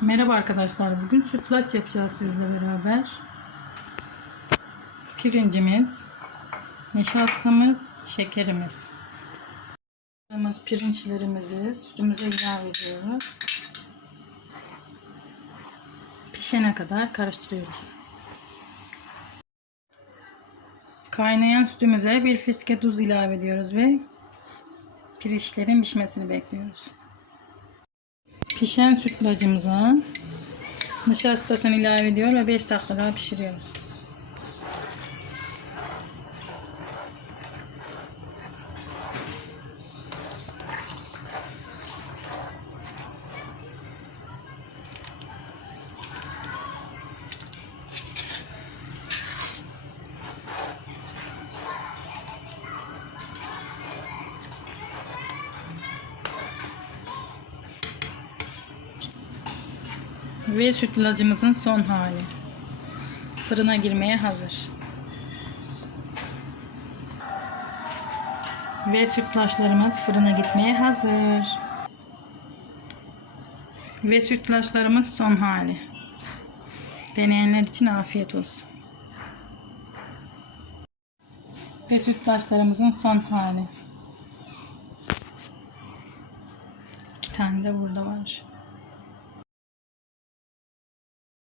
Merhaba arkadaşlar. Bugün sütlaç yapacağız sizle beraber. Pirincimiz, nişastamız, şekerimiz. Pirinçlerimizi sütümüze ilave ediyoruz. Pişene kadar karıştırıyoruz. Kaynayan sütümüze bir fiske tuz ilave ediyoruz ve pirinçlerin pişmesini bekliyoruz. Pişen sütlacımıza nişastasını ilave ediyor ve 5 dakika daha pişiriyoruz. Ve sütlacımızın son hali. Fırına girmeye hazır. Ve sütlaçlarımız fırına gitmeye hazır. Ve sütlaçlarımın son hali. Deneyenler için afiyet olsun. Ve sütlaçlarımızın son hali. İki tane de burada var.